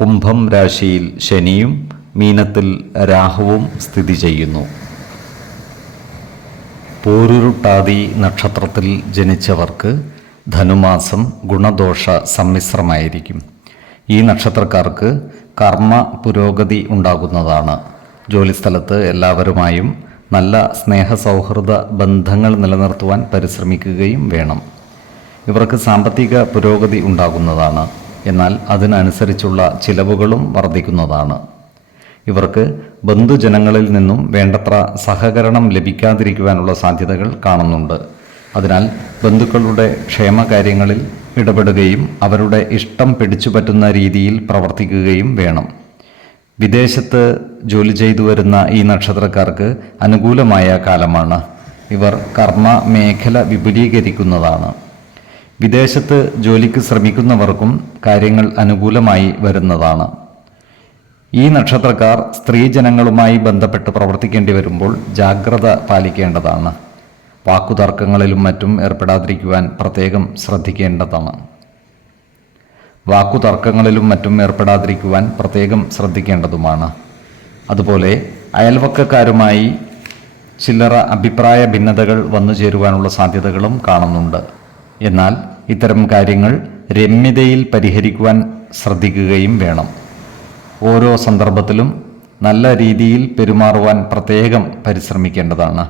കുംഭം രാശിയിൽ ശനിയും മീനത്തിൽ രാഹുവും സ്ഥിതി ചെയ്യുന്നു. പോരുരുട്ടാതി നക്ഷത്രത്തിൽ ജനിച്ചവർക്ക് ധനുമാസം ഗുണദോഷ സമ്മിശ്രമായിരിക്കും. ഈ നക്ഷത്രക്കാർക്ക് കർമ്മ പുരോഗതി ഉണ്ടാകുന്നതാണ്. ജോലിസ്ഥലത്ത് എല്ലാവരുമായും നല്ല സ്നേഹ സൗഹൃദ ബന്ധങ്ങൾ നിലനിർത്തുവാൻ പരിശ്രമിക്കുകയും വേണം. ഇവർക്ക് സാമ്പത്തിക പുരോഗതി ഉണ്ടാകുന്നതാണ്. എന്നാൽ അതിനനുസരിച്ചുള്ള ചിലവുകളും വർദ്ധിക്കുന്നതാണ്. ഇവർക്ക് ബന്ധുജനങ്ങളിൽ നിന്നും വേണ്ടത്ര സഹകരണം ലഭിക്കാതിരിക്കുവാനുള്ള സാധ്യതകൾ കാണുന്നുണ്ട്. അതിനാൽ ബന്ധുക്കളുടെ ക്ഷേമകാര്യങ്ങളിൽ ഇടപെടുകയും അവരുടെ ഇഷ്ടം പിടിച്ചുപറ്റുന്ന രീതിയിൽ പ്രവർത്തിക്കുകയും വേണം. വിദേശത്ത് ജോലി ചെയ്തു വരുന്ന ഈ നക്ഷത്രക്കാർക്ക് അനുകൂലമായ കാലമാണ്. ഇവർ കർമ്മ മേഖല വിപുലീകരിക്കുന്നതാണ്. വിദേശത്ത് ജോലിക്ക് ശ്രമിക്കുന്നവർക്കും കാര്യങ്ങൾ അനുകൂലമായി വരുന്നതാണ്. ഈ നക്ഷത്രക്കാർ സ്ത്രീജനങ്ങളുമായി ബന്ധപ്പെട്ട് പ്രവർത്തിക്കേണ്ടി വരുമ്പോൾ ജാഗ്രത പാലിക്കേണ്ടതാണ്. വാക്കുതർക്കങ്ങളിലും മറ്റും ഏർപ്പെടാതിരിക്കുവാൻ പ്രത്യേകം ശ്രദ്ധിക്കേണ്ടതാണ്. വാക്കുതർക്കങ്ങളിലും മറ്റും ഏർപ്പെടാതിരിക്കുവാൻ പ്രത്യേകം ശ്രദ്ധിക്കേണ്ടതുമാണ്. അതുപോലെ അയൽവക്കക്കാരുമായി ചില്ലറ അഭിപ്രായ ഭിന്നതകൾ വന്നു ചേരുവാനുള്ള സാധ്യതകളും കാണുന്നുണ്ട്. എന്നാൽ ഇത്തരം കാര്യങ്ങൾ രമ്യതയിൽ പരിഹരിക്കുവാൻ ശ്രദ്ധിക്കുകയും വേണം. ഓരോ സന്ദർഭത്തിലും നല്ല രീതിയിൽ പെരുമാറുവാൻ പ്രത്യേകം പരിശ്രമിക്കേണ്ടതാണ്.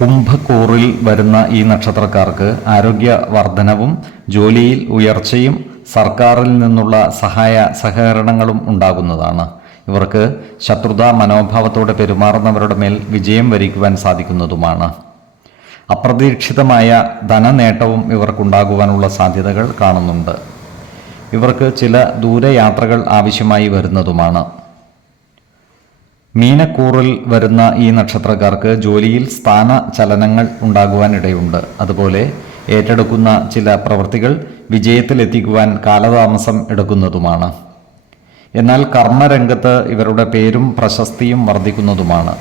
കുംഭക്കൂറിൽ വരുന്ന ഈ നക്ഷത്രക്കാർക്ക് ആരോഗ്യ വർധനവും ജോലിയിൽ ഉയർച്ചയും സർക്കാരിൽ നിന്നുള്ള സഹായ സഹകരണങ്ങളും ഉണ്ടാകുന്നതാണ്. ഇവർക്ക് ശത്രുതാ മനോഭാവത്തോടെ പെരുമാറുന്നവരുടെ മേൽ വിജയം വരിക്കുവാൻ സാധിക്കുന്നതുമാണ്. അപ്രതീക്ഷിതമായ ധനനേട്ടവും ഇവർക്കുണ്ടാകുവാനുള്ള സാധ്യതകൾ കാണുന്നുണ്ട്. ഇവർക്ക് ചില ദൂരയാത്രകൾ ആവശ്യമായി വരുന്നതുമാണ്. മീനക്കൂറിൽ വരുന്ന ഈ നക്ഷത്രക്കാർക്ക് ജോലിയിൽ സ്ഥാന ചലനങ്ങൾ ഉണ്ടാകുവാനിടയുണ്ട്. അതുപോലെ ഏറ്റെടുക്കുന്ന ചില പ്രവൃത്തികൾ വിജയത്തിലെത്തിക്കുവാൻ കാലതാമസം എടുക്കുന്നതുമാണ്. എന്നാൽ കർമ്മരംഗത്ത് ഇവരുടെ പേരും പ്രശസ്തിയും വർദ്ധിക്കുന്നതുമാണ്.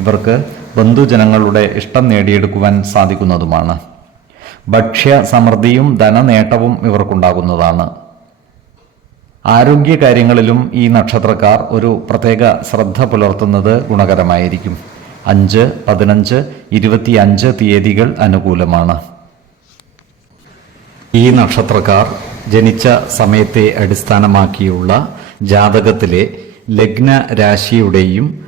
ഇവർക്ക് ബന്ധുജനങ്ങളുടെ ഇഷ്ടം നേടിയെടുക്കുവാൻ സാധിക്കുന്നതുമാണ്. ഭക്ഷ്യ സമൃദ്ധിയും ധനനേട്ടവും ഇവർക്കുണ്ടാകുന്നതാണ്. ആരോഗ്യകാര്യങ്ങളിലും ഈ നക്ഷത്രക്കാർ ഒരു പ്രത്യേക ശ്രദ്ധ പുലർത്തുന്നത് ഗുണകരമായിരിക്കും. അഞ്ച് പതിനഞ്ച് ഇരുപത്തിയഞ്ച് തീയതികൾ അനുകൂലമാണ്. ഈ നക്ഷത്രക്കാർ ജനിച്ച സമയത്തെ അടിസ്ഥാനമാക്കിയുള്ള ജാതകത്തിലെ ലഗ്ന രാശിയുടെയും